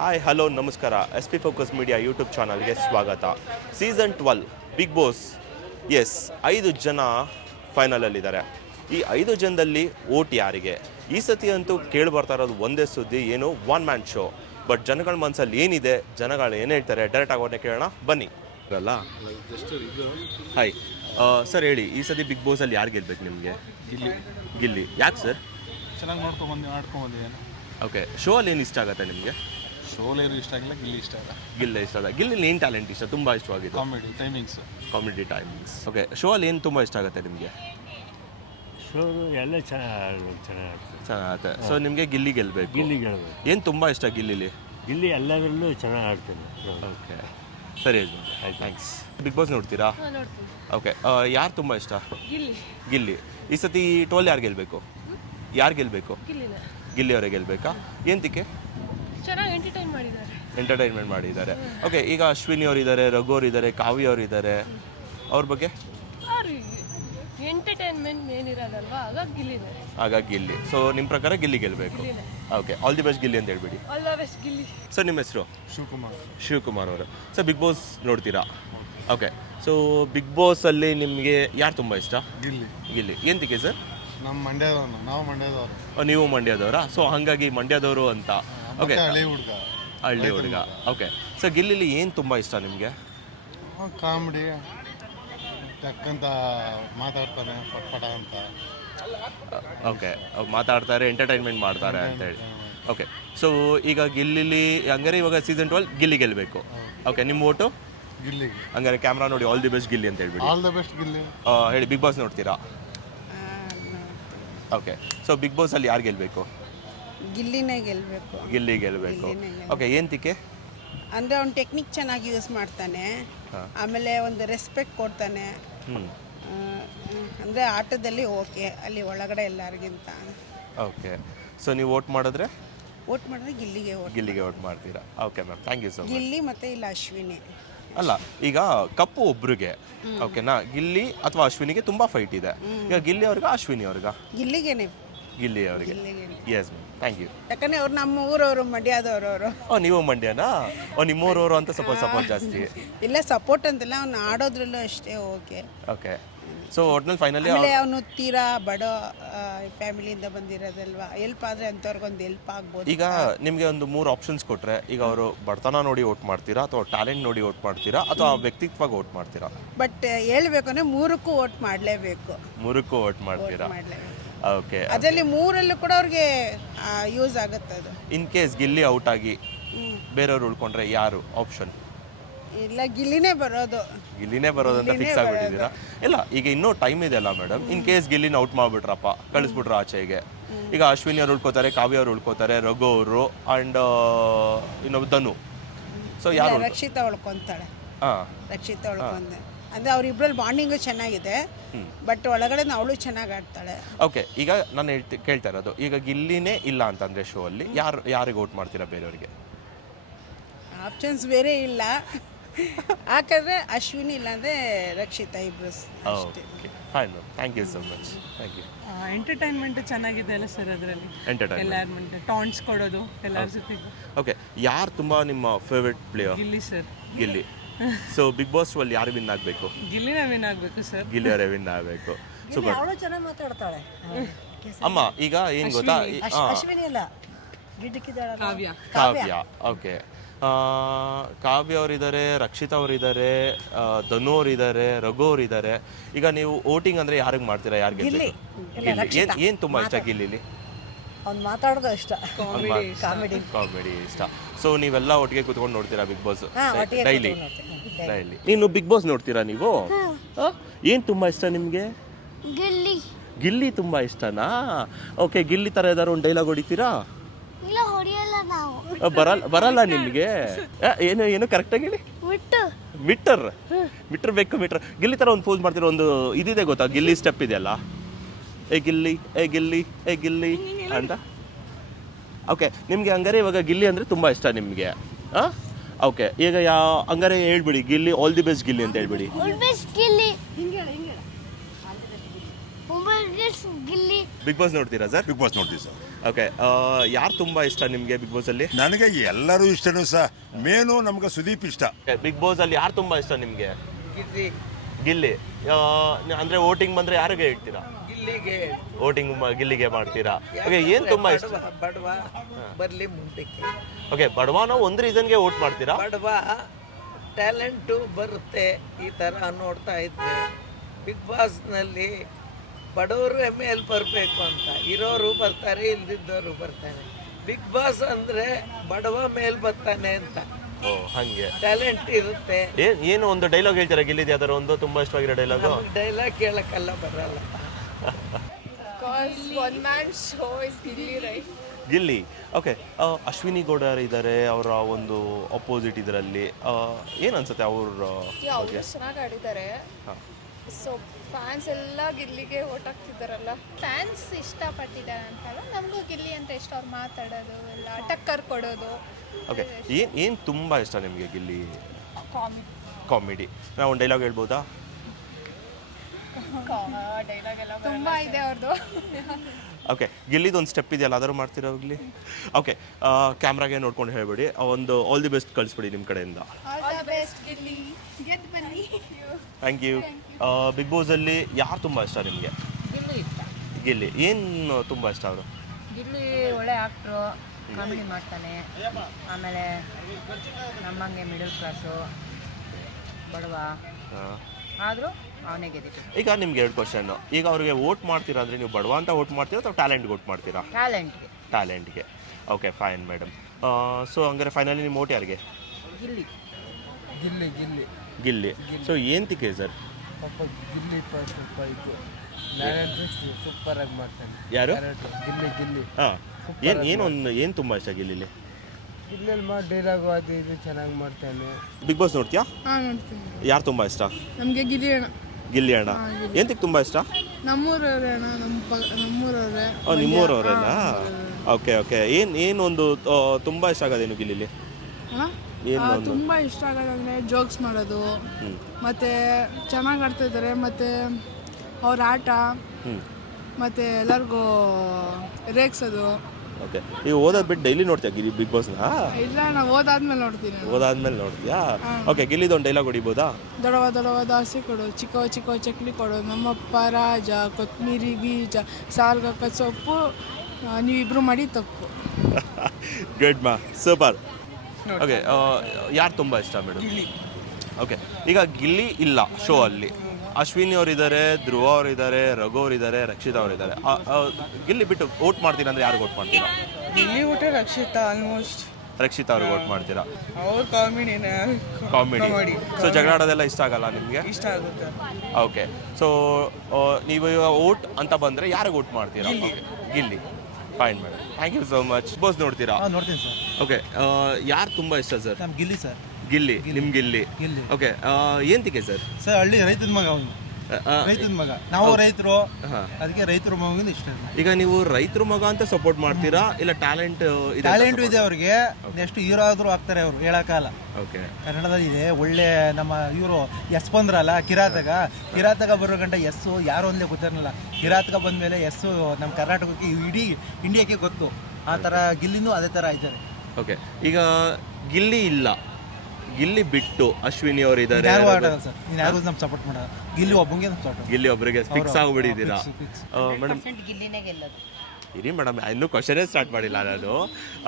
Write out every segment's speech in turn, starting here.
Hi hello ನಮಸ್ಕಾರ SP focus media YouTube ಚಾನಲ್ಗೆ ಸ್ವಾಗತ. Season 12 big boss. ಎಸ್ 5 ಜನ ಫೈನಲಲ್ಲಿದ್ದಾರೆ. ಈ 5 ಜನದಲ್ಲಿ ಓಟ್ ಯಾರಿಗೆ? ಈ ಸತಿ ಅಂತೂ ಕೇಳಿ ಬರ್ತಾ ಇರೋದು ಒಂದೇ ಸುದ್ದಿ, ಏನು ಒನ್ ಮ್ಯಾನ್ ಶೋ. ಬಟ್ ಜನಗಳ ಮನಸ್ಸಲ್ಲಿ ಏನಿದೆ, ಜನಗಳು ಏನು ಹೇಳ್ತಾರೆ ಡೈರೆಕ್ಟ್ ಆಗೋದನ್ನೇ ಕೇಳೋಣ ಬನ್ನಿ. ಅಲ್ಲ ಹಾಯ್ ಸರ್, ಹೇಳಿ ಈ ಸತಿ ಬಿಗ್ ಬಾಸಲ್ಲಿ ಯಾರು ಗೆಲ್ಬೇಕು ನಿಮಗೆ? ಗಿಲ್ಲಿ. ಯಾಕೆ ಸರ್? ಚೆನ್ನಾಗಿ ಆಡ್ಕೊಂಬಂದಿದ್ದೇನೆ. ಓಕೆ, ಶೋ ಅಲ್ಲಿ ಏನು ಇಷ್ಟ ಆಗುತ್ತೆ ನಿಮಗೆ? ಶೋಲೇನು ಇಷ್ಟ ಆಗಿಲ್ಲ, ಗಿಲ್ಲಿ ಇಷ್ಟ ಅಲ್ಲ. ಗಿಲ್ಲಿ ಇಷ್ಟ ಅಲ್ಲ. ಗಿಲ್ಲಿ ಏನು ಟ್ಯಾಲೆಂಟ್ ಇಷ್ಟ, ತುಂಬ ಇಷ್ಟವಾಗಿದೆ? Comedy timings. ಓಕೆ, ಶೋ ಅಲ್ಲಿ ಏನು ತುಂಬ ಇಷ್ಟ ಆಗುತ್ತೆ ನಿಮಗೆ? ಶೋ ಎಲ್ಲ ಚೆನ್ನಾಗುತ್ತೆ. ಸೊ ನಿಮಗೆ ಗಿಲ್ಲಿ ಗೆಲ್ಲಬೇಕು. ಏನು ತುಂಬ ಇಷ್ಟ ಗಿಲ್ಲಿಲಿ? ಗಿಲ್ಲಿ ಎಲ್ಲದರಲ್ಲೂ ಚೆನ್ನಾಗಿ ಆಡ್ತಾನೆ. ಓಕೆ, ಸರಿ ಥ್ಯಾಂಕ್ಸ್. ಬಿಗ್ ಬಾಸ್ ನೋಡ್ತೀರಾ? ಓಕೆ, ಯಾರು ತುಂಬ ಇಷ್ಟ? ಗಿಲ್ಲಿ. ಈ ಸತಿ ಟೋಲ್ ಯಾರು ಗೆಲ್ಲಬೇಕು? ಗಿಲ್ಲಿ ಅವರೇ ಗೆಲ್ಲಬೇಕಾ? ಏನಕ್ಕೆ? ಚೆನ್ನಾಗಿ ಎಂಟರ್ಟೈನ್ಮೆಂಟ್ ಮಾಡಿದ್ದಾರೆ. ಓಕೆ, ಈಗ ಅಶ್ವಿನಿ ಅವರಿದ್ದಾರೆ, ರಘು ಅವರಿದ್ದಾರೆ, ಕಾವ್ಯ ಅವರಿದ್ದಾರೆ, ಅವ್ರ ಬಗ್ಗೆ? ಎಂಟರ್ಟೈನ್ಮೆಂಟ್ ಏನಿರಲ್ವಾ, ಹಾಗಾಗಿ ಗಿಲ್ಲಿ. ಸೊ ನಿಮ್ಮ ಪ್ರಕಾರ ಗಿಲ್ಲಿ ಗೆಲ್ಲಬೇಕು. Okay, all the best Gilli ಅಂತ ಹೇಳ್ಬಿಡಿ. ಸರ್ ನಿಮ್ಮ ಹೆಸರು? ಶಿವಕುಮಾರ್ ಅವರು. ಸರ್ ಬಿಗ್ ಬಾಸ್ ನೋಡ್ತೀರಾ? ಓಕೆ, ಸೊ ಬಿಗ್ ಬಾಸಲ್ಲಿ ನಿಮಗೆ ಯಾರು ತುಂಬ ಇಷ್ಟ? ಗಿಲ್ಲಿ. ಏನಕ್ಕೆ ಸರ್? ನಮ್ಮ ನಾವು ಮಂಡ್ಯದವರು. ನೀವು ಮಂಡ್ಯದವರಾ? ಸೊ ಹಾಗಾಗಿ ಮಂಡ್ಯದವರು ಅಂತ. ಓಕೆ, ಹಳ್ಳಿ ಹುಡುಗ. ಓಕೆ, ಸರ್ ಗಿಲ್ಲಿಲಿ ಏನು ತುಂಬ ಇಷ್ಟ ನಿಮಗೆ? ಕಾಮಿಡಿ ಟಕ್ಕಂತ ಮಾತಾಡ್ತಾನೆ, ಪಟ್ಪಟ ಅಂತ. ಓಕೆ, ಮಾತಾಡ್ತಾರೆ, ಎಂಟರ್ಟೈನ್ಮೆಂಟ್ ಮಾಡ್ತಾರೆ ಅಂತೇಳಿ. ಓಕೆ, ಸೊ ಈಗ ಗಿಲ್ಲಿಲಿ ಹಂಗಾರೆ ಇವಾಗ ಸೀಸನ್ 12 ಗಿಲ್ಲಿ ಗೆಲ್ಲಬೇಕು. ಓಕೆ, ನಿಮ್ಮ ಓಟು ಗಿಲ್ಲಿ. ಹಂಗಾರೆ ಕ್ಯಾಮ್ರಾ ನೋಡಿ ಆಲ್ ದಿ ಬೆಸ್ಟ್ ಗಿಲ್ಲಿ ಅಂತ ಹೇಳ್ಬಿಡಿ. All the best Gilli. ಹೇಳಿ, ಬಿಗ್ ಬಾಸ್ ನೋಡ್ತೀರಾ? ಓಕೆ, ಸೊ ಬಿಗ್ ಬಾಸಲ್ಲಿ ಯಾರು ಗೆಲ್ಲಬೇಕು? ಗಿಲ್ಲಿನೇ ಗೆಲ್ಲಬೇಕು. ಗಿಲ್ಲಿ ಗೆಲ್ಲಬೇಕು. ಓಕೆ, ಏನಕ್ಕೆ? ಅಂದರೆ ಅವ್ನು ಟೆಕ್ನಿಕ್ ಚೆನ್ನಾಗಿ ಯೂಸ್ ಮಾಡ್ತಾನೆ, ಆಮೇಲೆ ಒಂದು ರೆಸ್ಪೆಕ್ಟ್ ಕೊಡ್ತಾನೆ. ಅಂದರೆ ಆಟದಲ್ಲಿ ಓಕೆ, ಅಲ್ಲಿ ಒಳಗಡೆ ಎಲ್ಲರಿಗಿಂತ. ಓಕೆ, ಸೊ ನೀವು ವೋಟ್ ಮಾಡಿದ್ರೆ ಗಿಲ್ಲಿಗೆ ವೋಟ್ ಮಾಡ್ತೀರಾ? Okay ma'am, thank you so much. Gilli ಮತ್ತು ಇಲ್ಲ ಅಶ್ವಿನಿ. ಅಲ್ಲ, ಈಗ ಕಪ್ಪು ಒಬ್ರಿಗೆ, ಓಕೆನಾ? ಗಿಲ್ಲಿ ಅಥವಾ ಅಶ್ವಿನಿಗೆ ತುಂಬ ಫೈಟ್ ಇದೆ. ಈಗ ಗಿಲ್ಲಿ ಅವ್ರಿಗ ಅಶ್ವಿನಿ ಅವ್ರಿಗ? ಗಿಲ್ಲಿ ಅವರಿಗೆ. Yes ma'am, thank you. ಯಾಕಂದರೆ ಅವ್ರು ನಮ್ಮ ಊರವರು, ಮಂಡ್ಯದವರು. ನೀವು ಮಂಡ್ಯನಾ? ನಿಮ್ಮೂರವರು ಅಂತ ಸಪೋರ್ಟ್ ಜಾಸ್ತಿ? ಇಲ್ಲ, ಸಪೋರ್ಟ್ ಅಂತಿಲ್ಲ, ಅವ್ನು ಆಡೋದ್ರಲ್ಲೂ ಅಷ್ಟೇ ಓಕೆ. ಓಕೆ, ಸೊ ಒಟ್ನಲ್ಲಿ ಫೈನಲಿ ಆಮೇಲೆ ಅವನು ತೀರಾ ಬಡ ಫ್ಯಾಮಿಲಿಯಿಂದ ಬಂದಿರೋದಲ್ವಾ, ಹೆಲ್ಪ್ ಆದರೆ ಅಂಥವ್ರಿಗೊಂದು ಹೆಲ್ಪ್ ಆಗ್ಬೋದು. ಈಗ ನಿಮಗೆ ಒಂದು 3 ಆಪ್ಷನ್ಸ್ ಕೊಟ್ಟರೆ, ಈಗ ಅವರು ಬಡತನ ನೋಡಿ ವೋಟ್ ಮಾಡ್ತೀರಾ, ಅಥವಾ ಟ್ಯಾಲೆಂಟ್ ನೋಡಿ ವೋಟ್ ಮಾಡ್ತೀರಾ, ಅಥವಾ ವ್ಯಕ್ತಿತ್ವವಾಗಿ ವೋಟ್ ಮಾಡ್ತೀರಾ? ಬಟ್ ಹೇಳ್ಬೇಕು ಅಂದರೆ 3ಕ್ಕೂ ವೋಟ್ ಮಾಡಲೇಬೇಕು. 3ಕ್ಕೂ ವೋಟ್ ಮಾಡ್ತೀರಾ? ಓಕೆ, ಅದರಲ್ಲಿ 3ರಲ್ಲೂ ಕೂಡ ಅವ್ರಿಗೆ ಯೂಸ್ ಆಗುತ್ತೆ ಅದು. ಇನ್ ಕೇಸ್ ಗಿಲ್ಲಿ ಔಟ್ ಆಗಿ ಬೇರೆಯವ್ರು ಉಳ್ಕೊಂಡ್ರೆ ಯಾರು ಆಪ್ಷನ್? ಇಲ್ಲ, ಗಿಲ್ಲಿನೇ ಬರೋದು ಅಂತ ಫಿಕ್ಸ್ ಆಗಿಬಿಟ್ಟಿದ್ದೀರಾ? ಇಲ್ಲ, ಈಗ ಇನ್ನೂ ಟೈಮ್ ಇದೆ ಅಲ್ಲ ಮೇಡಮ್. ಇನ್ ಕೇಸ್ ಗಿಲ್ಲಿನ ಔಟ್ ಮಾಡಿಬಿಟ್ರಪ್ಪ, ಕಳಿಸ್ಬಿಟ್ರು ಆಚೆಗೆ, ಈಗ ಅಶ್ವಿನಿ ಅವ್ರು ಉಳ್ಕೋತಾರೆ, ಕಾವ್ಯ ಅವ್ರು ಉಳ್ಕೋತಾರೆ, ರಘು ಅವರು ಆ್ಯಂಡ್ ಇನ್ನೊಬ್ಬ ಧನು. ಸೊ ಯಾರು? ರಕ್ಷಿತಾ ಉಳ್ಕೊಂತಾಳೆ. ರಕ್ಷಿತಾ ಉಳ್ಕೊಂಡೆ ಅಂದರೆ ಅವರಿಬ್ಬರಲ್ಲಿ ಬಾಂಡಿಂಗು ಚೆನ್ನಾಗಿದೆ, ಬಟ್ ಒಳಗಡೆ ಅವಳು ಚೆನ್ನಾಗಿ ಆಡ್ತಾಳೆ. ಓಕೆ, ಈಗ ನಾನು ಕೇಳ್ತಾ ಇರೋದು, ಈಗ ಗಿಲ್ಲಿನೇ ಇಲ್ಲ ಅಂತಂದರೆ ಶೋ ಅಲ್ಲಿ ಯಾರಿಗೆ ಔಟ್ ಮಾಡ್ತೀರಾ ಬೇರೆಯವರಿಗೆ? ಆಪ್ಷನ್ಸ್ ಬೇರೆ ಇಲ್ಲ, ಯಾಕಂದರೆ ಅಶ್ವಿನಿ ಇಲ್ಲಾಂದರೆ ರಕ್ಷಿತಾ, ಇಬ್ಬರು ಅಷ್ಟೇ. Fine, thank you so much. Thank you. Entertainment ಚೆನ್ನಾಗಿದೆ ಅಲ್ಲ ಸರ್, ಅದರಲ್ಲಿ ಎಂಟರ್ಟೈನ್ಮೆಂಟ್ ಟಾಂಟ್ಸ್ ಕೊಡೋದು ಎಲ್ಲರ ಜೊತೆಗೂ. ಓಕೆ, ಯಾರು ತುಂಬ ನಿಮ್ಮ favourite player? Gilli sir. Gilli. So Bigg Boss ಅಲ್ಲಿ ಯಾರು ವಿನ್ ಆಗಬೇಕು? ಗಿಲ್ಲಿನೇ ವಿನ್ ಆಗಬೇಕು ಸರ್. ಗಿಲ್ಲಿ ಅವರೇ ವಿನ್ ಆಗಬೇಕು. ಸೂಪರ್. ಅವಳು ಚೆನ್ನಾಗಿ ಮಾತಾಡ್ತಾಳೆ. ಅಮ್ಮ, ಈಗ ಏನು ಗೊತ್ತಾ, ಅಶ್ವಿನಿ ಅಲ್ಲ, ಕಾವ್ಯ. ಓಕೆ, ಕಾವ್ಯ ಅವರಿದ್ದಾರೆ, ರಕ್ಷಿತಾ ಅವರಿದ್ದಾರೆ, ಧನು ಅವರಿದ್ದಾರೆ, ರಘು ಅವರಿದ್ದಾರೆ. ಈಗ ನೀವು ವೋಟಿಂಗ್ ಅಂದರೆ ಯಾರಿಗೆ ಮಾಡ್ತೀರಾ? ಯಾರಿಗೆ ಗೆಲ್ಲಬೇಕು? ಗಿಲ್ಲಿ. ಏನು ತುಂಬ ಇಷ್ಟ ಗಿಲ್ಲಿಲಿ? ಅವ್ನು ಮಾತಾಡೋದು ಇಷ್ಟ, ಕಾಮಿಡಿ ಇಷ್ಟ. ಸೊ ನೀವೆಲ್ಲ ಒಟ್ಟಿಗೆ ಕೂತ್ಕೊಂಡು ನೋಡ್ತೀರಾ ಬಿಗ್ ಬಾಸ್ ಡೈಲಿ? ನೀನು ಬಿಗ್ ಬಾಸ್ ನೋಡ್ತೀರಾ ನೀವು? ಏನು ತುಂಬ ಇಷ್ಟ ನಿಮಗೆ? ಗಿಲ್ಲಿ ತುಂಬ ಇಷ್ಟನಾ? ಓಕೆ, ಗಿಲ್ಲಿ ಥರ ಏದಾದ್ರು ಒಂದು ಡೈಲಾಗ್ ಹೊಡಿತೀರಾ? ಬರಲ್ಲ ನಿಮಗೆ? ಏನು ಕರೆಕ್ಟಾಗಿ ಹೇಳಿ. ಮಿಟ್ಟರ್ ಬೇಕು. ಗಿಲ್ಲಿ ಥರ ಒಂದು ಪೋಸ್ ಮಾಡ್ತೀರಾ? ಒಂದು ಇದಿದೆ ಗೊತ್ತಾ, ಗಿಲ್ಲಿ ಸ್ಟೆಪ್ ಇದೆಯಲ್ಲ, ಏ ಗಿಲ್ಲಿ ಅಂತ. ಓಕೆ, ನಿಮಗೆ ಹಂಗಾರೆ ಇವಾಗ ಗಿಲ್ಲಿ ಅಂದರೆ ತುಂಬ ಇಷ್ಟ ನಿಮಗೆ? ಓಕೆ, ಈಗ ಹಂಗಾರೆ ಹೇಳ್ಬಿಡಿ, Gilli all the best Gilli ಅಂತ ಹೇಳ್ಬಿಡಿ. ಎಸ್ ಗಿಲ್ಲಿ. ಬಿಗ್ ಬಾಸ್ ನೋಡ್ತೀರಾ ಸರ್? ಬಿಗ್ ಬಾಸ್ ನೋಡ್ತೀವಿ ಸರ್. ಓಕೆ, ಯಾರು ತುಂಬ ಇಷ್ಟ ನಿಮಗೆ ಬಿಗ್ ಬಾಸಲ್ಲಿ? ನನಗೆ ಎಲ್ಲರೂ ಇಷ್ಟನೂ ಸರ್. ಮೇನು ನಮ್ಗೆ ಸುದೀಪ್ ಇಷ್ಟ. ಬಿಗ್ ಬಾಸ್ ಅಲ್ಲಿ ಯಾರು ತುಂಬ ಇಷ್ಟ ನಿಮಗೆ? ಗಿಲ್ಲಿ. ಅಂದರೆ ವೋಟಿಂಗ್ ಬಂದರೆ ಯಾರಿಗೆ ಹೇಳ್ತೀರಾ? ವೋಟಿಂಗ್ ಗಿಲ್ಲಿಗೆ ಮಾಡ್ತೀರಾ? ಓಕೆ, ಏನು ತುಂಬ ಇಷ್ಟ? ಬಡವ ಬರಲಿ ಮುಂದಕ್ಕೆ. ಓಕೆ, ಬಡವಾನ ಒಂದು ರೀಸನ್ಗೆ ವೋಟ್ ಮಾಡ್ತೀರಾ? ಬಡವ ಟ್ಯಾಲೆಂಟು ಬರುತ್ತೆ ಈ ಥರ ನೋಡ್ತಾ ಇದ್ದೆ. ಬಿಗ್ ಬಾಸ್ನಲ್ಲಿ ಬಡವರು ಮೇಲೆ ಬರಬೇಕು ಅಂತ, ಇರೋರು ಬರ್ತಾರೆ, ಇಲ್ದಿದ್ದವರು ಬರ್ತಾರೆ. ಬಿಗ್ ಬಾಸ್ ಅಂದರೆ ಬಡವ ಮೇಲೆ ಬರ್ತಾನೆ ಅಂತ. ಓ, ಹಾಗೆ ಟ್ಯಾಲೆಂಟ್ ಇರುತ್ತೆ. ಏನು ಒಂದು ಡೈಲಾಗ್ ಹೇಳ್ತೀರಾ ಗಿಲ್ಲಿದು? ಯಾವ್ದಾರು ಒಂದು ತುಂಬ ಇಷ್ಟವಾಗಿರೋ ಡೈಲಾಗು? ಡೈಲಾಗ್ ಕೇಳೋಕ್ಕೆಲ್ಲ ಬರಲ್ಲ. One man show is Gilli, right? Gilli. Okay, Ashwini Gowda ಇದ್ದಾರೆ, ಅವರ ಒಂದು ಅಪೋಸಿಟ್ ಇದರಲ್ಲಿ ಏನು ಅನ್ಸುತ್ತೆ ಅವ್ರ ಬಗ್ಗೆ? ಚೆನ್ನಾಗಿ ಆಡಿದ್ದಾರೆ. ಸೊ ಫ್ಯಾನ್ಸ್ ಎಲ್ಲ ಗಿಲ್ಲಿಗೆ ಓಟ್ ಹಾಕ್ತಿದ್ದಾರಲ್ಲ, ಫ್ಯಾನ್ಸ್ ಇಷ್ಟಪಟ್ಟಿದ್ದಾರೆ ಅಂತಲ್ಲ. ನಮಗೂ ಗಿಲ್ಲಿ ಅಂತ ಇಷ್ಟ, ಅವ್ರು ಮಾತಾಡೋದು ಎಲ್ಲ, ಟಕ್ಕರ್ ಕೊಡೋದು. ಓಕೆ, ಏನು ತುಂಬ ಇಷ್ಟ ನಿಮಗೆ ಗಿಲ್ಲಿ? ಕಾಮಿಡಿ. ನಾವು ಒಂದು ಡೈಲಾಗ್ ಹೇಳ್ಬೋದಾ? ಡೈಲಾಗ್ ಎಲ್ಲ ತುಂಬ ಇದೆ ಅವ್ರದ್ದು. ಓಕೆ, ಗಿಲ್ಲಿದು ಒಂದು ಸ್ಟೆಪ್ ಇದೆಯಲ್ಲ, ಅದಾದ್ರು ಮಾಡ್ತೀರಾ ಗಿಲ್ಲಿ? ಓಕೆ, ಕ್ಯಾಮ್ರಾಗೆ ನೋಡ್ಕೊಂಡು ಹೇಳ್ಬೇಡಿ, ಒಂದು ಆಲ್ ದಿ ಬೆಸ್ಟ್ ಕಳಿಸ್ಬಿಡಿ ನಿಮ್ಮ ಕಡೆಯಿಂದ. Thank you. ಬಿಗ್ ಬಾಸಲ್ಲಿ ಯಾರು ತುಂಬ ಇಷ್ಟ ನಿಮಗೆ? ಗಿಲ್ಲಿ. ಏನು ತುಂಬ ಇಷ್ಟ ಅವರು? ಗಿಲ್ಲಿ ಒಳ್ಳೆ ಆಕ್ಟ್ರು, ಕಾಮಿಡಿ ಮಾಡ್ತಾನೆ. ಆಮೇಲೆ ನಮ್ಮಂಗೆ ಮಿಡಲ್ ಕ್ಲಾಸು ಬಡವ ಆದರೂ ಅವನೇ ಗೆದ್ದಿತ್ತು. ಈಗ ನಿಮ್ಗೆ 2 ಕ್ವಶನ್. ಈಗ ಅವ್ರಿಗೆ ವೋಟ್ ಮಾಡ್ತೀರಾ ಅಂದರೆ ನೀವು ಬಡವ ಅಂತ ವೋಟ್ ಮಾಡ್ತೀರಾ ಅಥವಾ ಟ್ಯಾಲೆಂಟ್ಗೆ ವೋಟ್ ಮಾಡ್ತೀರಾ? ಟ್ಯಾಲೆಂಟ್ಗೆ. Okay, fine madam. ಸೊ ಹಂಗಾರೆ ಫೈನಲಿ ನಿಮ್ಮ ವೋಟ್ ಯಾರಿಗೆ? ಗಿಲ್ಲಿ. ಗಿಲ್ಲಿ ಗಿಲ್ಲಿ ಗಿಲ್ಲಿ. ಸೊ ಏಂತಿಕೆ ಸರ್? ಪಾಪ ಗಿಲ್ಲಿ ಸ್ವಲ್ಪ ಇದು ಸೂಪರ್ ಆಗಿ ಮಾಡ್ತಾನೆ. ಯಾರು? ಗಿಲ್ಲಿ ಗಿಲ್ಲಿ. ಹಾಂ, ಏನು ತುಂಬ ಇಷ್ಟ ಗಿಲ್ಲಿಲಿ? ಗಿಲ್ಲಿಯಲ್ಲಿ ಮಾಡಿ ಡೈಲಾಗು ಅದು ಇದು ಚೆನ್ನಾಗಿ ಮಾಡ್ತಾನೆ. ಬಿಗ್ ಬಾಸ್ ನೋಡ್ತೀಯಾ? ಹಾಂ, ನೋಡ್ತೀನಿ. ಯಾರು ತುಂಬ ಇಷ್ಟ? ನಮಗೆ ಗಿಲ್ಲಿ ಅಣ್ಣ. ಗಿಲ್ಲಿ ಅಣ್ಣ. ಎಂತಕ್ಕೆ ತುಂಬ ಇಷ್ಟ? ನಮ್ಮೂರವ್ರೆ ಅಣ್ಣ, ನಮ್ಮೂರವ್ರೆ. ನಿಮ್ಮೂರವರೆಲ್ಲ? Okay okay. ಏನು ಒಂದು ತುಂಬ ಇಷ್ಟ ಆಗೋದೇನು ಗಿಲ್ಲಿಲಿ? ತುಂಬ ಇಷ್ಟ ಆಗೋದಂದರೆ ಜೋಕ್ಸ್ ಮಾಡೋದು, ಮತ್ತು ಚೆನ್ನಾಗಿ ಆಡ್ತಾ ಇದ್ದಾರೆ, ಮತ್ತು ಅವ್ರ ಆಟ, ಮತ್ತು ಎಲ್ಲರಿಗೂ ರೇಗ್ಸೋದು. ಓಕೆ, ಈಗ ಓದೋದು ಬಿಟ್ಟು ಡೈಲಿ ನೋಡ್ತೀಯಾ ಗಿಲ್ಲಿ ಬಿಗ್ ಬಾಸ್ನ? ಇಲ್ಲ, ನಾವು ಓದಾದ್ಮೇಲೆ ನೋಡ್ತೀನಿ. ಓದಾದ್ಮೇಲೆ ನೋಡ್ತೀಯಾ? ಓಕೆ, ಗಿಲ್ಲಿದು ಒಂದು ಡೈಲಾಗ್ ಹೊಡಿಬೋದಾ? ದೊಡವ ದೊಡವ ದಾಸಿ ಕೊಡು, ಚಿಕ್ಕವ ಚಿಕ್ಕವ ಚಕ್ಲಿ ಕೊಡು, ನಮ್ಮಪ್ಪ ರಾಜ, ಕೊತ್ತಂಬರಿ ಬೀಜ, ಸಾಲ್ಗಕ್ಕ ಸೊಪ್ಪು, ನೀವಿಬ್ರು ಮಾಡಿ ತಪ್ಪು. ಗುಡ್ ಮಾ, ಸೂಪರ್. ಓಕೆ, ಯಾರು ತುಂಬ ಇಷ್ಟ ಮೇಡಮ್? ಓಕೆ, ಈಗ ಗಿಲ್ಲಿ ಇಲ್ಲ ಶೋ ಅಲ್ಲಿ, ಅಶ್ವಿನಿ ಅವರಿದ್ದಾರೆ, ಧ್ರುವ ಅವರಿದ್ದಾರೆ, ರಘು ಅವರಿದ್ದಾರೆ, ರಕ್ಷಿತಾ ಅವರಿದ್ದಾರೆ. ಗಿಲ್ಲಿ ಬಿಟ್ಟು ವೋಟ್ ಮಾಡ್ತೀರಾ ಅಂದರೆ ಯಾರಿಗೆ ವೋಟ್ ಮಾಡ್ತೀರಾ? ಗಿಲ್ಲಿ ಊಟ ರಕ್ಷಿತಾ, ಆಲ್ಮೋಸ್ಟ್ ರಕ್ಷಿತಾ ಅವ್ರಿಗೆ ವೋಟ್ ಮಾಡ್ತೀರಾ? ಅವ್ರ ಕಾಮಿಡಿ. ಸೊ ಜಗಳ ಆಡೋದೆಲ್ಲ ಇಷ್ಟ ಆಗಲ್ಲ ನಿಮಗೆ? ಇಷ್ಟ ಆಗುತ್ತೆ. ಓಕೆ, ಸೊ ನೀವು ಇವಾಗ ವೋಟ್ ಅಂತ ಬಂದರೆ ಯಾರಿಗೆ ವೋಟ್ ಮಾಡ್ತೀರಾ? Gilli. Fine madam, thank you so much. Boss ನೋಡ್ತೀರಾ? ನೋಡ್ತೀನಿ ಸರ್. ಓಕೆ, ಯಾರು ತುಂಬ ಇಷ್ಟ ಸರ್? ನಮ್ಮ ಗಿಲ್ಲಿ ಸರ್. ಗಿಲ್ಲಿ. ನಿಮ್ ಗಿಲ್ಲಿ. ಓಕೆ, ಏಂತಿಕೆ ಸರ್? ಸರ್ ಹಳ್ಳಿ ರೈತನ ಮಗ, ಅವನು ರೈತನ ಮಗ. ನಾವು ರೈತರು, ಅದಕ್ಕೆ ರೈತರ ಮಗನಿಂದ ಇಷ್ಟ. ಈಗ ನೀವು ರೈತರ ಮಗ ಅಂತ ಸಪೋರ್ಟ್ ಮಾಡ್ತೀರಾ ಇಲ್ಲ ಟ್ಯಾಲೆಂಟ್ ಇದೆ ಅವ್ರಿಗೆ? ನೆಕ್ಸ್ಟ್ ಹೀರೋ ಆದರೂ ಆಗ್ತಾರೆ ಅವರು, ಹೇಳೋಕ್ಕಾಗಲ್ಲ. ಓಕೆ, ಕನ್ನಡದಲ್ಲಿ ಇದೆ ಒಳ್ಳೆ ನಮ್ಮ ಇವರು ಎಸ್ ಬಂದ್ರಲ್ಲ, ಕಿರಾತಕ ಬರೋ ಗಂಟ ಎಸ್ಸು ಯಾರು ಒಂದೇ ಗೊತ್ತಿರಲಿಲ್ಲ. ಕಿರಾತಕ ಬಂದಮೇಲೆ ಎಸ್ಸು ನಮ್ಮ ಕರ್ನಾಟಕಕ್ಕೆ, ಇಡೀ ಇಂಡಿಯಾಕ್ಕೆ ಗೊತ್ತು. ಆ ಥರ ಗಿಲ್ಲಿನೂ ಅದೇ ಥರ ಇದ್ದಾರೆ. ಓಕೆ, ಈಗ ಗಿಲ್ಲಿ ಇಲ್ಲ, ಗಿಲ್ಲಿ ಬಿಟ್ಟು ಅಶ್ವಿನಿ ಅವರು ಇದ್ದಾರೆ. ಯಾರು ನಮ್ಮ ಸಪೋರ್ಟ್ ಮಾಡೋದು? ಗಿಲ್ಲಿ ಒಬ್ಬಂಗೆ ಗಿಲ್ಲಿ ಒಬ್ಬರಿಗೆ ಫಿಕ್ಸ್ ಆಗಿಬಿಟ್ಟಿದ್ದೀರಾ ಮೇಡಮ್? ಗಿಲ್ಲಿನೇ ಗೆಲ್ಲೋದು. ಇರಿ ಮೇಡಮ್, ಇನ್ನೂ ಕ್ವಶನೇ ಸ್ಟಾರ್ಟ್ ಮಾಡಿಲ್ಲ ನಾನು.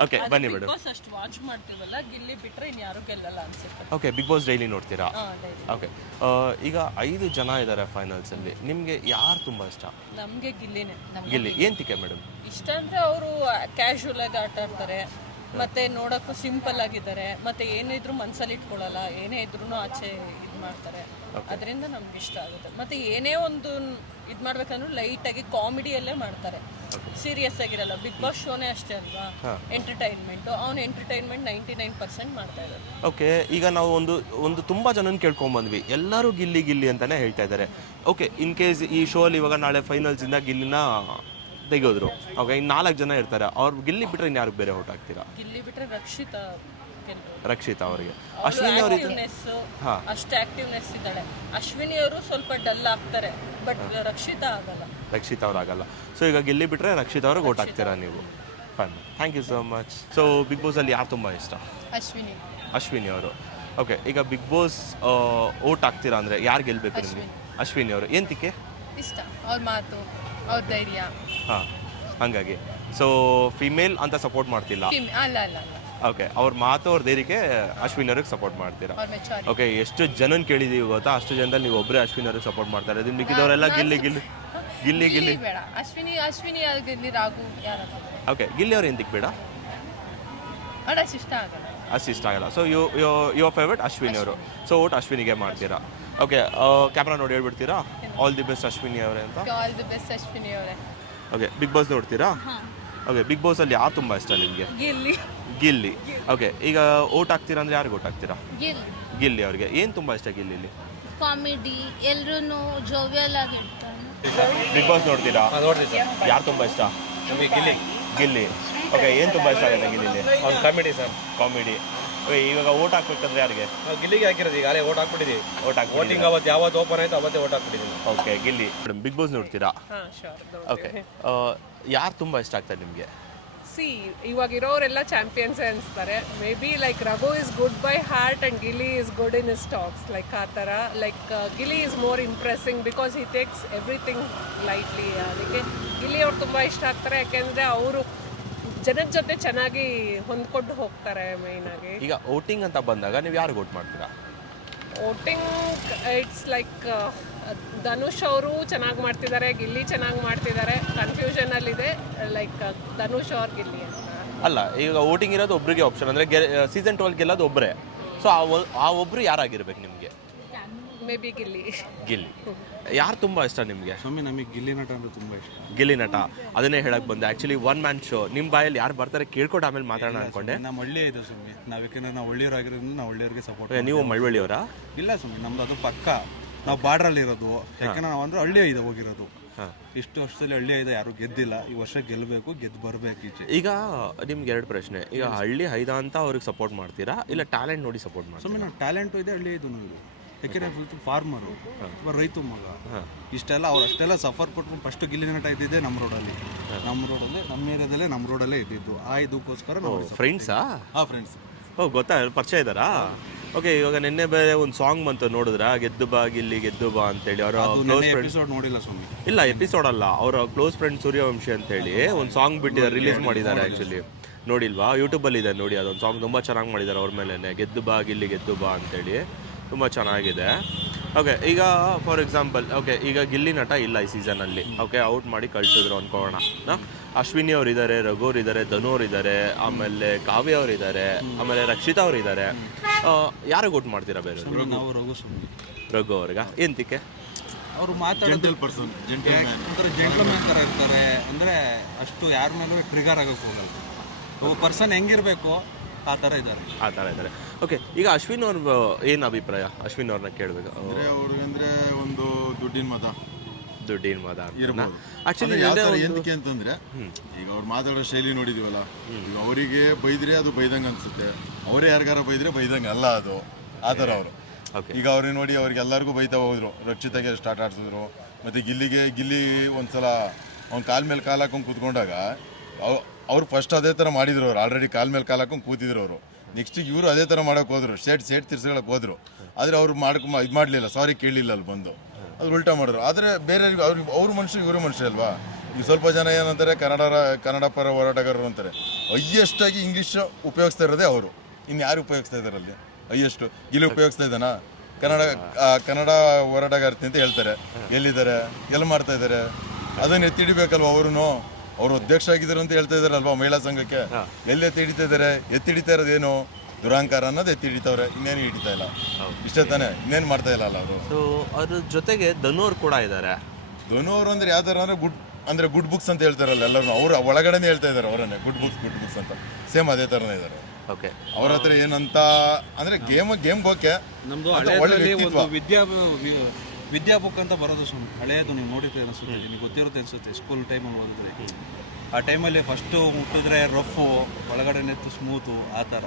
ಓಕೆ, ಬನ್ನಿ ಮೇಡಮ್. ಅಷ್ಟು ವಾಚ್ ಮಾಡ್ತೀವಲ್ಲ, ಗಿಲ್ಲಿ ಬಿಟ್ಟರೆ ಇನ್ಯಾರು ಗೆಲ್ಲಲ್ಲ ಅನ್ಸುತ್ತೆ. ಓಕೆ, ಬಿಗ್ ಬಾಸ್ ಡೈಲಿ ನೋಡ್ತೀರಾ? ಓಕೆ, ಈಗ 5 ಜನ ಇದ್ದಾರೆ ಫೈನಲ್ಸಲ್ಲಿ, ನಿಮಗೆ ಯಾರು ತುಂಬ ಇಷ್ಟ? ನಮಗೆ ಗಿಲ್ಲಿನೇ. ಗಿಲ್ಲಿ. ಏಂತಿಕೆ ಮೇಡಮ್ ಇಷ್ಟ ಅಂದರೆ ಅವರು ಕ್ಯಾಶುವಲ್ ಆಗಿ ಆಟ ಆಡ್ತಾರೆ, ಮತ್ತು ನೋಡೋಕ್ಕೂ ಸಿಂಪಲ್ ಆಗಿದ್ದಾರೆ, ಮತ್ತು ಏನಿದ್ರು ಮನಸ್ಸಲ್ಲಿ ಇಟ್ಕೊಳ್ಳಲ್ಲ, ಏನೇ ಇದ್ರೂ ಆಚೆ ಇದು ಮಾಡ್ತಾರೆ. ಅದರಿಂದ ನಮ್ಗೆ ಇಷ್ಟ ಆಗುತ್ತೆ. ಮತ್ತು ಏನೇ ಒಂದು ಇದು ಮಾಡ್ಬೇಕಂದ್ರೂ ಲೈಟಾಗಿ ಕಾಮಿಡಿಯಲ್ಲೇ ಮಾಡ್ತಾರೆ, ಸೀರಿಯಸ್ ಆಗಿರಲ್ಲ. ಬಿಗ್ ಬಾಸ್ ಶೋನೇ ಅಷ್ಟೇ ಅಲ್ವಾ, ಎಂಟರ್ಟೈನ್ಮೆಂಟು. ಅವ್ನು ಎಂಟರ್ಟೈನ್ಮೆಂಟ್ 99% ಮಾಡ್ತಾ ಇದ್ದಾರೆ. ಓಕೆ, ಈಗ ನಾವು ಒಂದು ತುಂಬ ಜನನ ಕೇಳ್ಕೊಂಬಂದ್ವಿ, ಎಲ್ಲರೂ ಗಿಲ್ಲಿ ಗಿಲ್ಲಿ ಅಂತಲೇ ಹೇಳ್ತಾ ಇದ್ದಾರೆ. ಓಕೆ, ಇನ್ ಕೇಸ್ ಈ ಶೋ ಅಲ್ಲಿ ಇವಾಗ ನಾಳೆ ಫೈನಲ್ಸಿಂದ ಗಿಲ್ಲಿನ ತೆಗೆಯೋದ್ರು. ಓಕೆ, ಇನ್ನು 4 ಜನ ಇರ್ತಾರೆ. ಅವ್ರು ಗಿಲ್ಲಿ ಬಿಟ್ಟರೆ ಇನ್ನು ಯಾರಿಗೆ ಬೇರೆ ಔಟ್ ಆಗ್ತೀರಾ? ಗಿಲ್ಲಿ ಬಿಟ್ರೆ ರಕ್ಷಿತಾ ರಕ್ಷಿತಾ ಅವರಿಗೆ. ಅಶ್ವಿನಿ ಅವರು ಅಷ್ಟು ಆಕ್ಟಿವ್ನೆಸ್ ಇದ್ದಾಳೆ. ಅಶ್ವಿನಿ ಅವರು ಸ್ವಲ್ಪ ಡಲ್ ಆಗ್ತಾರೆ, ಬಟ್ ರಕ್ಷಿತಾ ಆಗಲ್ಲ. ರಕ್ಷಿತಾ ಅವ್ರು ಆಗಲ್ಲ. ಸೊ ಈಗ ಗಿಲ್ಲಿ ಬಿಟ್ಟರೆ ರಕ್ಷಿತಾ ಅವ್ರಿಗೆ ಓಟ್ ಹಾಕ್ತೀರಾ ನೀವು? Fine, thank you so much. So Bigg ಬಾಸಲ್ಲಿ ಯಾರು ತುಂಬ ಇಷ್ಟ? ಅಶ್ವಿನಿ. ಅಶ್ವಿನಿ ಅವರು. ಓಕೆ, ಈಗ ಬಿಗ್ ಬಾಸ್ ಓಟ್ ಹಾಕ್ತೀರಾ ಅಂದರೆ ಯಾರು ಗೆಲ್ಲಬೇಕು ನಿಮಗೆ? ಅಶ್ವಿನಿ ಅವರು. ಎಂತಕ್ಕೆ ಇಷ್ಟ? ಅವ್ರ ಮಾತು, ಅವ್ರ ಧೈರ್ಯ. ಹಾಂ, ಹಾಗಾಗಿ ಸೊ ಫಿಮೇಲ್ ಅಂತ ಸಪೋರ್ಟ್ ಮಾಡ್ತಿಲ್ಲ. ಅಲ್ಲ ಅಲ್ಲ ಅಲ್ಲ, ಓಕೆ, ಅವ್ರ ಮಾತು ಅವ್ರ ಧೈರ್ಯಕ್ಕೆ ಅಶ್ವಿನಿ ಅವ್ರಿಗೆ ಸಪೋರ್ಟ್ ಮಾಡ್ತೀರಾ? ಅವ್ರ ಮೆಚಾರಿಟಿ. ಓಕೆ, ಎಷ್ಟು ಜನನ ಕೇಳಿದೀವಿ ಗೊತ್ತಾ? ಅಷ್ಟು ಜನದಲ್ಲಿ ನೀವು ಒಬ್ಬರೇ ಅಶ್ವಿನಿ ಅವ್ರಿಗೆ ಸಪೋರ್ಟ್ ಮಾಡ್ತಾರೆ. ಇದನ್ನು ಮಿಕ್ಕಿದವರೆಲ್ಲ ಗಿಲ್ಲಿ ಗಿಲ್ಲಿ ಗಿಲ್ಲಿ ಗಿಲ್ಲಿ ಬೇಡ. ಅಶ್ವಿನಿ ಅಶ್ವಿನಿ ಗಿಲ್ಲಿ ರಾಘು ಯಾರು? ಓಕೆ, ಗಿಲ್ಲಿ ಅವ್ರು ಎಂತಕ್ಕೆ ಬೇಡ? ಅಷ್ಟು ಇಷ್ಟ ಆಗಲ್ಲ. ಅಷ್ಟು ಇಷ್ಟ ಆಗಲ್ಲ. ಸೊ ಯುವರ್ ಫೇವ್ರೇಟ್ ಅಶ್ವಿನಿ ಅವರು. ಸೊ ಓಟ್ ಅಶ್ವಿನಿಗೆ ಮಾಡ್ತೀರಾ? ಓಕೆ, ಕ್ಯಾಮ್ರಾ ನೋಡಿ ಹೇಳ್ಬಿಡ್ತೀರಾ ಆಲ್ ದಿ ಬೆಸ್ಟ್ ಅಶ್ವಿನಿ ಅವರೇ ಅಂತ? ಆಲ್ ದಿ ಬೆಸ್ಟ್ ಅಶ್ವಿನಿ ಅವರೇ. ಓಕೆ, ಬಿಗ್ ಬಾಸ್ ನೋಡ್ತೀರಾ? ಓಕೆ, ಬಿಗ್ ಬಾಸಲ್ಲಿ ಯಾರು ತುಂಬ ಇಷ್ಟ ನಿಮಗೆ? ಗಿಲ್ಲಿ. ಗಿಲ್ಲಿ. ಓಕೆ, ಈಗ ಓಟ್ ಹಾಕ್ತೀರಾ ಅಂದರೆ ಯಾರಿಗೆ ಓಟ್ ಹಾಕ್ತೀರಾ? ಗಿಲ್ಲಿ. ಗಿಲ್ಲಿ ಅವ್ರಿಗೆ. ಏನು ತುಂಬ ಇಷ್ಟ ಗಿಲ್ಲಿಲಿ? ಕಾಮಿಡಿ, ಎಲ್ಲರೂ ಜೋವಿಯಲ್ ಆಗಿರ್ತಾನೆ. ಬಿಗ್ ಬಾಸ್ ನೋಡ್ತೀರಾ? ಯಾರು ತುಂಬ ಇಷ್ಟ? ನಮಗೆ ಗಿಲ್ಲಿ. ಗಿಲ್ಲಿ. ಓಕೆ, ಏನು ತುಂಬ ಇಷ್ಟ ಆಗುತ್ತೆ ಗಿಲ್ಲಿಲಿ? ಅವ್ನು ಕಾಮಿಡಿ ಸರ್. ಕಾಮಿಡಿ. ಇವಾಗ ಓಟ್ ಹಾಕ್ಬೇಕಂದ್ರೆ ಯಾರಿಗೆ? ನಾವು ಗಿಲ್ಲಿಗೆ ಹಾಕಿರೋದು. ಈಗ ಅಲ್ಲೇ ಓಟ್ ಹಾಕ್ಬಿಟ್ಟಿದ್ದೀವಿ. ವೋಟಿಂಗ್ ಅವತ್ತು ಯಾವತ್ತು ಓಪನ್ ಆಯಿತು ಅವತ್ತೇ ಓಟ್ ಹಾಕ್ಬಿಟ್ಟಿದ್ದೀವಿ. Okay, Gilli. Madam, Bigg Boss ನೋಡ್ತೀರಾ? ಹಾಂ, ಶೋರ್. ಓಕೆ, ಯಾರು ತುಂಬ ಇಷ್ಟ ಆಗ್ತಾರೆ ನಿಮಗೆ? ಇವಾಗ ಇರೋರೆಲ್ಲ ಚಾಂಪಿಯನ್ಸ್ ಅನಿಸ್ತಾರೆ. Maybe like Raghu is good by heart and Gilli is good in is talks, like ಆ ಥರ. Like Gilli is more impressing because he takes everything lightly. ಅದಕ್ಕೆ ಗಿಲ್ಲಿ ಅವ್ರು ತುಂಬ ಇಷ್ಟ ಆಗ್ತಾರೆ, ಯಾಕೆಂದರೆ ಅವರು ಜನದ ಜೊತೆ ಚೆನ್ನಾಗಿ ಹೊಂದ್ಕೊಂಡು ಹೋಗ್ತಾರೆ ಮೇಯ್ನಾಗಿ. ಈಗ ವೋಟಿಂಗ್ ಅಂತ ಬಂದಾಗ ನೀವು ಯಾರಿಗೆ ವೋಟ್ ಮಾಡ್ತೀರಾ? ವೋಟಿಂಗ್ ಇಟ್ಸ್ ಲೈಕ್ ಧನುಷ್ ಅವರು ಚೆನ್ನಾಗಿ ಮಾಡ್ತಿದ್ದಾರೆ, ಗಿಲ್ಲಿ ಚೆನ್ನಾಗಿ ಮಾಡ್ತಿದ್ದಾರೆ. ಕನ್ಫ್ಯೂಷನಲ್ಲಿದೆ, ಲೈಕ್ ಧನುಷ್ ಅವ್ರ ಗಿಲ್ಲಿ ಅಂತ. ಅಲ್ಲ, ಈಗ ವೋಟಿಂಗ್ ಇರೋದು ಒಬ್ರಿಗೆ ಆಪ್ಷನ್ ಅಂದರೆ ಸೀಸನ್ 12 ಗೆಲ್ಲೋದು ಒಬ್ಬರೇ. ಸೊ ಆ ಒಬ್ಬರು ಯಾರಾಗಿರ್ಬೇಕು ನಿಮಗೆ? Maybe Gilli. ಗಿಲ್ಲಿ. ಯಾರು ತುಂಬ ಇಷ್ಟ ನಿಮಗೆ? ಸ್ವಾಮಿ, ನಮಗೆ ಗಿಲ್ಲಿ ನಟ ಅಂದರೆ ತುಂಬ ಇಷ್ಟ. ಗಿಲ್ಲಿ ನಟ. ಅದನ್ನೇ ಹೇಳಕ್ಕೆ ಬಂದೆ. Actually 1 man show. ನಿಮ್ಮ ಬಾಯಲ್ಲಿ ಯಾರು ಬರ್ತಾರೆ ಕೇಳ್ಕೊಂಡು ಆಮೇಲೆ ಮಾತಾಡೋಣ ಅನ್ಕೊಂಡೆ. ನಮ್ಮ ಹಳ್ಳಿ ಇದೆ ಸ್ವಾಮಿ. ನಾವು ಯಾಕೆಂದ್ರೆ ನಾವು ಒಳ್ಳೆಯವರಾಗಿರೋದ್ರಿಂದ ನಾವು ಒಳ್ಳೆಯವ್ರಿಗೆ ಸಪೋರ್ಟ್. ನೀವು ಮಳವಳ್ಳಿಯವರಾ? ಇಲ್ಲ ಸ್ವಾಮಿ, ನಮ್ದು ಅದು ಪಕ್ಕ. ನಾವು ಬಾರ್ಡ್ರಲ್ಲಿ ಇರೋದು, ಯಾಕೆಂದ್ರೆ ನಾವು ಅಂದರೆ ಹಳ್ಳಿ ಇದೆ ಹೋಗಿರೋದು. ಇಷ್ಟು ವರ್ಷದಲ್ಲಿ ಹಳ್ಳಿ ಇದೆ, ಯಾರು ಗೆದ್ದಿಲ್ಲ. ಈ ವರ್ಷ ಗೆಲ್ಲಬೇಕು, ಗೆದ್ದು ಬರಬೇಕು ಈಚೆ. ಈಗ ನಿಮ್ಗೆ 2 ಪ್ರಶ್ನೆ. ಈಗ ಹಳ್ಳಿ ಹೈದ ಅಂತ ಅವ್ರಿಗೆ ಸಪೋರ್ಟ್ ಮಾಡ್ತೀರಾ, ಇಲ್ಲ ಟ್ಯಾಲೆಂಟ್ ನೋಡಿ ಸಪೋರ್ಟ್ ಮಾಡ್ತೀರಾ? ಸ್ವಾಮಿ, ನಾವು ಟ್ಯಾಲೆಂಟು ಇದೆ, ಹಳ್ಳಿ ಇದು ಇದೆ. ಯಾಕೆಂದರೆ ಫಾರ್ಮರು ಅಥವಾ ರೈತ ಮಗ ಇಷ್ಟೆಲ್ಲ ಅವ್ರು ಅಷ್ಟೆಲ್ಲ ಸಫರ್ ಕೊಟ್ಕೊಂಡು ಫಸ್ಟ್ ಗಿಲ್ಲಿ ನಟ ಇದ್ದಿದ್ದೆ ನಮ್ಮ ರೋಡಲ್ಲಿ, ನಮ್ಮ ಏರಿಯಾದಲ್ಲೇ ನಮ್ಮ ರೋಡಲ್ಲೇ ಇದ್ದಿದ್ದು. ಆ ಇದಕ್ಕೋಸ್ಕರ ನಾವು ಫ್ರೆಂಡ್ಸಾ? ಹಾಂ, ಫ್ರೆಂಡ್ಸ್. ಓ, ಗೊತ್ತಾ, ಪರಿಚಯ ಇದ್ದಾರಾ? ಓಕೆ, ಇವಾಗ ನಿನ್ನೆ ಬೇರೆ ಒಂದು ಸಾಂಗ್ ಬಂತು ನೋಡಿದ್ರಾ? ಗೆದ್ದು ಬಾ ಗಿಲ್ಲಿ ಗೆದ್ದು ಬಾ ಅಂತೇಳಿ. ಅವರ ಕ್ಲೋಸ್ ಫ್ರೆಂಡ್. ಎಪಿಸೋಡ್ ನೋಡಿಲ್ಲ ಸ್ವಾಮಿ. ಇಲ್ಲ, ಎಪಿಸೋಡ್ ಅಲ್ಲ, ಅವರ ಕ್ಲೋಸ್ ಫ್ರೆಂಡ್ ಸೂರ್ಯವಂಶಿ ಅಂತೇಳಿ ಒಂದು ಸಾಂಗ್ ಬಿಟ್ಟಿದ್ದಾರೆ, ರಿಲೀಸ್ ಮಾಡಿದ್ದಾರೆ. ಆ್ಯಕ್ಚುಲಿ ನೋಡಿಲ್ವಾ? ಯೂಟ್ಯೂಬಲ್ಲಿ ಇದೆ ನೋಡಿ. ಅದೊಂದು ಸಾಂಗ್ ತುಂಬ ಚೆನ್ನಾಗಿ ಮಾಡಿದ್ದಾರೆ ಅವ್ರ ಮೇಲೆ. ಗೆದ್ದು ಬಾ ಗಿಲ್ಲಿ ಗೆದ್ದು ಬಾ ಅಂತೇಳಿ ತುಂಬ ಚೆನ್ನಾಗಿದೆ. ಓಕೆ, ಈಗ ಫಾರ್ ಎಕ್ಸಾಂಪಲ್, ಓಕೆ, ಈಗ ಗಿಲ್ಲಿ ನಟ ಇಲ್ಲ ಈ ಸೀಸನಲ್ಲಿ. ಓಕೆ, ಔಟ್ ಮಾಡಿ ಕಳಿಸಿದ್ರು ಅಂದ್ಕೊಳ್ಳೋಣ. ಅಶ್ವಿನಿ ಅವ್ರು ಇದ್ದಾರೆ, ರಘು ಅವ್ರು ಇದ್ದಾರೆ, ಧನು ಅವ್ರು ಇದ್ದಾರೆ, ಆಮೇಲೆ ಕಾವ್ಯ ಅವ್ರು ಇದ್ದಾರೆ, ಆಮೇಲೆ ರಕ್ಷಿತಾ ಅವ್ರು ಇದ್ದಾರೆ. ಯಾರಿಗೆ ಔಟ್ ಮಾಡ್ತೀರಾ ಬೇರೆ? ನಾವು ರಘು ಸ್ವಾಮಿ. ರಘು ಅವ್ರಿಗೆ. ಎಂತಕ್ಕೆ? ಅವರು ಮಾತಾಡೋದು ಒಂಥರ ಜೆಂಟ್ಲ್ಮ್ಯಾನ್ ಥರ ಇರ್ತಾರೆ. ಅಂದರೆ ಅಷ್ಟು ಯಾರ ಮೇಲೂ ಟ್ರಿಗರ್ ಆಗೋಕ್ಕೆ ಹೋಗಲ್ಲ. ಒಬ್ಬ ಪರ್ಸನ್ ಹೆಂಗಿರಬೇಕು ಆ ಥರ ಇದ್ದಾರೆ. ಓಕೆ, ಈಗ ಅಶ್ವಿನ್ ಅವ್ರ ಏನು ಅಭಿಪ್ರಾಯ? ಅಶ್ವಿನ್ ಅವ್ರನ್ನ ಕೇಳಬೇಕು. ಅವ್ರಿಗಂದ್ರೆ ಒಂದು ದುಡ್ಡಿನ ಮತ ಇರ್ಬೋದು. ಆಕ್ಚುಲಿ ಎಂತಕ್ಕೆ ಅಂತಂದ್ರೆ, ಈಗ ಅವ್ರು ಮಾತಾಡೋ ಶೈಲಿ ನೋಡಿದೀವಲ್ಲ, ಈಗ ಅವರಿಗೆ ಬೈದ್ರೆ ಅದು ಬೈದಂಗೆ ಅನ್ಸುತ್ತೆ, ಅವರೇ ಯಾರಿಗಾರ ಬೈದ್ರೆ ಬೈದಂಗೆ ಅಲ್ಲ ಅದು. ಆ ಥರ ಅವರು. ಈಗ ಅವ್ರಿಗೆ ನೋಡಿ ಅವ್ರಿಗೆಲ್ಲರಿಗೂ ಬೈತಾ ಹೋದ್ರು. ರಕ್ಷಿತಾಗೆ ಸ್ಟಾರ್ಟ್ ಆಡ್ಸಿದ್ರು, ಮತ್ತೆ ಗಿಲ್ಲಿ ಒಂದ್ಸಲ ಅವ್ನ ಕಾಲ್ ಮೇಲೆ ಕಾಲು ಹಾಕೊಂಡು ಕೂತ್ಕೊಂಡಾಗ ಅವ್ರು ಫಸ್ಟ್ ಅದೇ ಥರ ಮಾಡಿದ್ರು. ಅವ್ರು ಆಲ್ರೆಡಿ ಕಾಲ್ ಮೇಲೆ ಕಾಲು ಹಾಕೊಂಡು ಕೂತಿದ್ರು ಅವರು. ನೆಕ್ಸ್ಟಿಗೆ ಇವರು ಅದೇ ಥರ ಮಾಡೋಕೆ ಹೋದ್ರು, ಸೇಟ್ ತಿರ್ಸ್ಕೊಳಕ್ಕೆ ಹೋದ್ರು. ಆದರೆ ಅವ್ರು ಇದು ಮಾಡಲಿಲ್ಲ, ಸಾರಿ ಕೇಳಲಿಲ್ಲ ಅಲ್ಲಿ ಬಂದು. ಅದು ಉಲ್ಟಾ ಮಾಡಿದ್ರು. ಆದರೆ ಬೇರೆ ಅವ್ರ ಮನುಷ್ಯರು ಇವರು ಮನುಷ್ಯ ಅಲ್ವಾ? ಈಗ ಸ್ವಲ್ಪ ಜನ ಏನಂತಾರೆ, ಕನ್ನಡ ಪರ ಹೋರಾಟಗಾರರು ಅಂತಾರೆ. ಹೈಯೆಸ್ಟಾಗಿ ಇಂಗ್ಲೀಷ್ ಉಪಯೋಗಿಸ್ತಾ ಇರೋದೇ ಅವರು. ಇನ್ನು ಯಾರು ಉಪಯೋಗಿಸ್ತಾ ಇದ್ದಾರೆ ಅಲ್ಲಿ? ಹೈಯೆಸ್ಟು ಗಿಲ್ಲಿ ಉಪಯೋಗಿಸ್ತಾ ಇದ್ದಾನಾ? ಕನ್ನಡ ಹೋರಾಟಗಾರ್ತಿ ಅಂತ ಹೇಳ್ತಾರೆ. ಎಲ್ಲಿದ್ದಾರೆ, ಎಲ್ಲಿ ಮಾಡ್ತಾ ಇದ್ದಾರೆ? ಅದನ್ನು ಎತ್ತಿಡಿಬೇಕಲ್ವ ಅವರು. ಅವರು ಅಧ್ಯಕ್ಷ ಆಗಿದ್ದಾರೆ ಅಂತ ಹೇಳ್ತಾ ಇದಾರಲ್ವಾ ಮಹಿಳಾ ಸಂಘಕ್ಕೆ. ಎಲ್ಲಿ ಎತ್ತಿಡಿತಾ ಇದ್ದಾರೆ? ಎತ್ತಿಡಿತಾ ಇರೋದೇನು? ದುರಾಂಕಾರ ಅನ್ನೋದು ಎತ್ತಿಡಿತವ್ರೆ, ಇನ್ನೇನು ಹಿಡಿತಾ ಇಲ್ಲ. ಇಷ್ಟೇ ತಾನೆ, ಇನ್ನೇನು ಮಾಡ್ತಾ ಇಲ್ಲ ಅಲ್ಲ ಅವರು. ಸೊ ಅದ್ರ ಜೊತೆಗೆ ಧನು ಅವ್ರು ಕೂಡ ಇದ್ದಾರೆ. ಧನು ಅವರು ಅಂದ್ರೆ ಯಾವ ಥರ ಅಂದರೆ ಗುಡ್ ಬುಕ್ಸ್ ಅಂತ ಹೇಳ್ತಾರಲ್ಲ ಎಲ್ಲರೂ, ಅವ್ರ ಒಳಗಡೆನೇ ಹೇಳ್ತಾ ಇದ್ದಾರೆ ಅವರನ್ನೇ ಗುಡ್ ಬುಕ್ಸ್ ಅಂತ. ಸೇಮ್ ಅದೇ ಥರನೇ ಇದ್ದಾರೆ. ಓಕೆ, ಅವ್ರ ಹತ್ರ ಏನಂತ ಅಂದರೆ ಗೇಮ್ ಓಕೆ. ನಮ್ಮದು ಹಳ್ಳಿಯಲ್ಲಿ ಒಂದು ವಿದ್ಯಾ ಬುಕ್ ಅಂತ ಬರೋದು ಸುಮ್ಮನೆ ಹಳೆಯದು, ನೀವು ನೋಡಿದ್ರೆ ಅನಿಸುತ್ತೆ, ನಿಮಗೆ ಗೊತ್ತಿರುತ್ತೆ ಅನಿಸುತ್ತೆ, ಸ್ಕೂಲ್ ಟೈಮಲ್ಲಿ ಓದಿದ್ರೆ. ಆ ಟೈಮಲ್ಲಿ ಫಸ್ಟು ಮುಟ್ಟಿದ್ರೆ ರಫು, ಒಳಗಡೆ ನೆತ್ತು ಸ್ಮೂತು, ಆ ಥರ.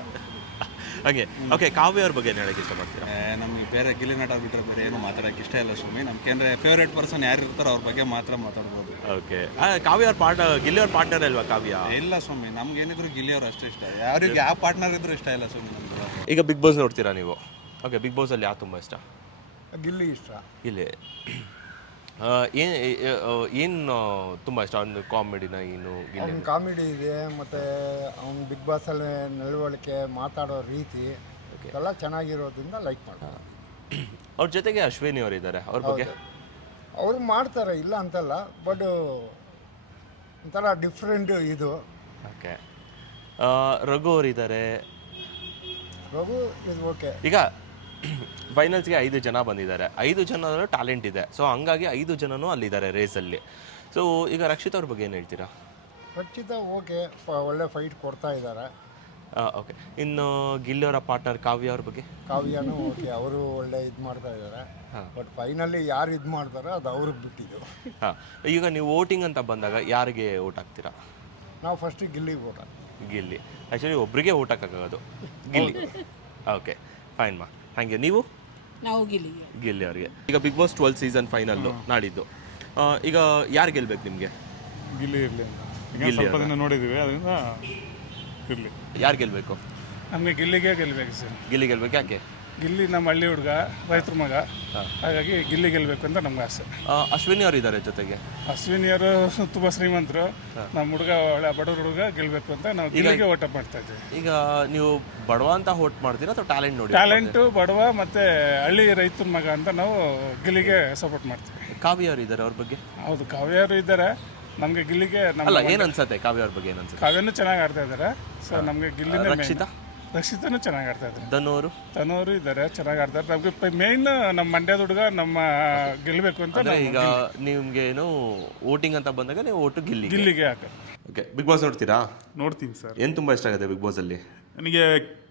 ಹಾಗೆ ಓಕೆ, ಕಾವ್ಯ ಅವ್ರ ಬಗ್ಗೆ ಏನು ಹೇಳಕ್ಕೆ ಇಷ್ಟಪಡ್ತೀರಾ? ನಮಗೆ ಬೇರೆ ಗಿಲ್ಲಿ ನಟ ಬಿಟ್ಟರೆ ಬೇರೆ ಏನು ಮಾತಾಡೋಕ್ಕೆ ಇಷ್ಟ ಇಲ್ಲ ಸುಮ್ಮನೆ. ನಮ್ಗೆ ಅಂದರೆ ಫೇವ್ರೇಟ್ ಪರ್ಸನ್ ಯಾರು ಇರ್ತಾರೋ ಅವ್ರ ಬಗ್ಗೆ ಮಾತ್ರ ಮಾತಾಡ್ಬೋದು. ಓಕೆ, ಕಾವ್ಯ ಅವ್ರ ಗಿಲ್ಲಿ ಅವ್ರ ಪಾರ್ಟ್ನರ್ ಅಲ್ವಾ ಕಾವ್ಯ? ಇಲ್ಲ ಸ್ವಾಮಿ, ನಮ್ಗೆ ಏನಿದ್ರು ಗಿಲ್ಲಿ ಅವ್ರು ಅಷ್ಟೇ ಇಷ್ಟ. ಯಾರಿಗೆ ಯಾವ ಪಾರ್ಟ್ನರ್ ಇದ್ರೂ ಇಷ್ಟ ಇಲ್ಲ ಸ್ವಾಮಿ ನಮ್ಗೆ. ಈಗ ಬಿಗ್ ಬಾಸ್ ನೋಡ್ತೀರಾ ನೀವು? ಓಕೆ, ಬಿಗ್ ಬಾಸಲ್ಲಿ ಯಾರು ತುಂಬ ಇಷ್ಟ? ಗಿಲ್ಲಿ ಇಷ್ಟ. ಗಿಲ್ಲಿ ಏನು ತುಂಬ ಇಷ್ಟ? ಒಂದು ಕಾಮಿಡಿನ ಏನು? ಅವ್ನ ಕಾಮಿಡಿ ಇದೆ, ಮತ್ತು ಅವ್ನು ಬಿಗ್ ಬಾಸಲ್ಲಿ ನಡವಳಿಕೆ, ಮಾತಾಡೋ ರೀತಿ ಎಲ್ಲ ಚೆನ್ನಾಗಿರೋದ್ರಿಂದ ಲೈಕ್ ಮಾಡ್ತಾರೆ. ಅವ್ರ ಜೊತೆಗೆ ಅಶ್ವಿನಿ ಅವರು ಇದ್ದಾರೆ, ಅವ್ರ ಬಗ್ಗೆ? ಅವರು ಮಾಡ್ತಾರೆ, ಇಲ್ಲ ಅಂತಲ್ಲ, ಬಟ್ ಒಂಥರ ಡಿಫ್ರೆಂಟ್ ಇದು. ಓಕೆ, ರಘು ಅವರಿದ್ದಾರೆ. ರಘು ಇದು ಓಕೆ. ಈಗ ಫೈನಲ್ಸ್ಗೆ 5 ಜನ ಬಂದಿದ್ದಾರೆ, 5 ಜನರಲ್ಲೂ ಟ್ಯಾಲೆಂಟ್ ಇದೆ. ಸೊ ಹಂಗಾಗಿ 5 ಜನನೂ ಅಲ್ಲಿದ್ದಾರೆ ರೇಸಲ್ಲಿ. ಸೊ ಈಗ ರಕ್ಷಿತ್ ಅವ್ರ ಬಗ್ಗೆ ಏನು ಹೇಳ್ತೀರಾ? ರಕ್ಷಿತಾ ಓಕೆ, ಒಳ್ಳೆ ಫೈಟ್ ಕೊಡ್ತಾ ಇದ್ದಾರೆ. ಓಕೆ, ಇನ್ನು ಗಿಲ್ಲಿ ಅವರ ಪಾರ್ಟ್ನರ್ ಕಾವ್ಯ ಅವ್ರ ಬಗ್ಗೆ? ಕಾವ್ಯನೂ ಓಕೆ, ಅವರು ಒಳ್ಳೆ ಇದು ಮಾಡ್ತಾ ಇದ್ದಾರೆ. ಬಟ್ ಫೈನಲಿ ಯಾರು ಇದು ಮಾಡ್ತಾರೋ ಅದು ಅವ್ರಿಗೆ ಬಿಟ್ಟಿದ್ದು. ಹಾಂ, ಈಗ ನೀವು ವೋಟಿಂಗ್ ಅಂತ ಬಂದಾಗ ಯಾರಿಗೆ ಓಟ್ ಹಾಕ್ತೀರಾ? ನಾವು ಫಸ್ಟಿಗೆ ಗಿಲ್ಲಿಗೆ ಓಟ್ ಹಾಕ್ತೀವಿ. ಗಿಲ್ಲಿ. ಆ್ಯಕ್ಚುಲಿ ಒಬ್ರಿಗೆ ಓಟ್ ಹಾಕೋದು ಗಿಲ್ಲಿ. ಓಕೆ, ಫೈನ್ ಮಾ, ಹಾಗೆ ನೀವು? ನಾವು ಗಿಲ್ಲಿ ಅವ್ರಿಗೆ. ಈಗ ಬಿಗ್ ಬಾಸ್ 12 ಸೀಸನ್ ಫೈನಲ್ಲು ನಾಡಿದ್ದು. ಈಗ ಯಾರು ಗೆಲ್ಬೇಕು ನಿಮಗೆ? ಗಿಲ್ಲಿ ಇರಲಿ ಅಂತ ಸ್ವಲ್ಪ ದಿನ ನೋಡಿದ್ದೀವಿ, ಅದರಿಂದ ಇರಲಿ. ಯಾರು ಗೆಲ್ಲಬೇಕು? ನಮಗೆ ಗಿಲ್ಲಿಗೆ ಗೆಲ್ಲಬೇಕು ಸರ್. ಗಿಲ್ಲಿ ಗೆಲ್ಬೇಕು, ಯಾಕೆ? ಗಿಲ್ಲಿ ನಮ್ಮ ಹಳ್ಳಿ ಹುಡುಗ, ರೈತರ ಮಗ, ಹಾಗಾಗಿ ಗಿಲ್ಲಿ ಗೆಲ್ಲಬೇಕು ಅಂತ ನಮ್ಗೆ ಆಸೆ. ಅಶ್ವಿನಿ ಅವರು ಇದ್ದಾರೆ ಜೊತೆಗೆ. ಅಶ್ವಿನಿಯವರು ತುಂಬ ಶ್ರೀಮಂತರು, ನಮ್ಮ ಹುಡುಗ ಒಳ್ಳೆ ಬಡವ್ರ ಹುಡುಗ ಗೆಲ್ಲಬೇಕು ಅಂತ ನಾವು ಗಿಲ್ಲಿಗೆ ಓಟ ಮಾಡ್ತಾ ಇದ್ದೀವಿ. ಈಗ ನೀವು ಬಡವ ಅಂತ ಓಟ್ ಮಾಡ್ತೀರಾ ಅಥವಾ ಟ್ಯಾಲೆಂಟ್ ನೋಡಿ? ಟ್ಯಾಲೆಂಟು, ಬಡವ ಮತ್ತು ಹಳ್ಳಿ ರೈತರ ಮಗ ಅಂತ ನಾವು ಗಿಲ್ಲಿಗೆ ಸಪೋರ್ಟ್ ಮಾಡ್ತೀವಿ. ಕಾವ್ಯ ಅವರು ಇದ್ದಾರೆ, ಅವ್ರ ಬಗ್ಗೆ? ಹೌದು, ಕಾವ್ಯರು ಇದ್ದಾರೆ. ನಮಗೆ ಗಿಲ್ಲಿಗೆ ಅಲ್ಲ, ಏನು ಅನ್ಸುತ್ತೆ ಕಾವ್ಯ ಅವ್ರ ಬಗ್ಗೆ? ಏನು ಅನ್ಸುತ್ತೆ? ಕಾವ್ಯನೂ ಚೆನ್ನಾಗಿ ಆಡ್ತಾ ಇದ್ದಾರೆ. ಸೊ ನಮಗೆ ಗಿಲ್ಲಿನೇ. ರಕ್ಷಿತನೂ ಚೆನ್ನಾಗಿ ಆಡ್ತಾ ಇದ್ದಾರೆ. ಧನವರು ಇದ್ದಾರೆ, ಚೆನ್ನಾಗಿ ಆಡ್ತಾರೆ. ನಮಗೆ ಮೇನ್ ನಮ್ಮ ಮಂಡ್ಯದ ಹುಡುಗ ನಮ್ಮ ಗೆಲ್ಲಬೇಕು ಅಂತ. ಈಗ ನಿಮ್ಗೆ ಏನು ವೋಟಿಂಗ್ ಅಂತ ಬಂದಾಗ ನೀವು ಓಟು ಗಿಲ್ಲಿಗೆ ಹಾಕೋದು. ಓಕೆ, ಬಿಗ್ ಬಾಸ್ ನೋಡ್ತೀರಾ? ನೋಡ್ತೀನಿ ಸರ್. ಏನು ತುಂಬ ಇಷ್ಟ ಆಗುತ್ತೆ ಬಿಗ್ ಬಾಸಲ್ಲಿ? ನನಗೆ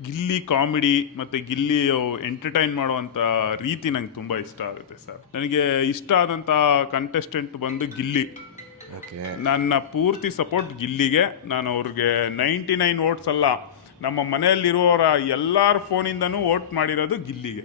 ಗಿಲ್ಲಿ ಕಾಮಿಡಿ ಮತ್ತು ಗಿಲ್ಲಿ ಎಂಟರ್ಟೈನ್ ಮಾಡುವಂಥ ರೀತಿ ನಂಗೆ ತುಂಬ ಇಷ್ಟ ಆಗುತ್ತೆ ಸರ್. ನನಗೆ ಇಷ್ಟ ಆದಂಥ ಕಂಟೆಸ್ಟೆಂಟ್ ಬಂದು ಗಿಲ್ಲಿ. ನನ್ನ ಪೂರ್ತಿ ಸಪೋರ್ಟ್ ಗಿಲ್ಲಿಗೆ. ನಾನು ಅವ್ರಿಗೆ 99 ವೋಟ್ಸ್ ಅಲ್ಲ, ನಮ್ಮ ಮನೆಯಲ್ಲಿರುವವರ ಎಲ್ಲರ ಫೋನಿಂದನೂ ವೋಟ್ ಮಾಡಿರೋದು ಗಿಲ್ಲಿಗೆ.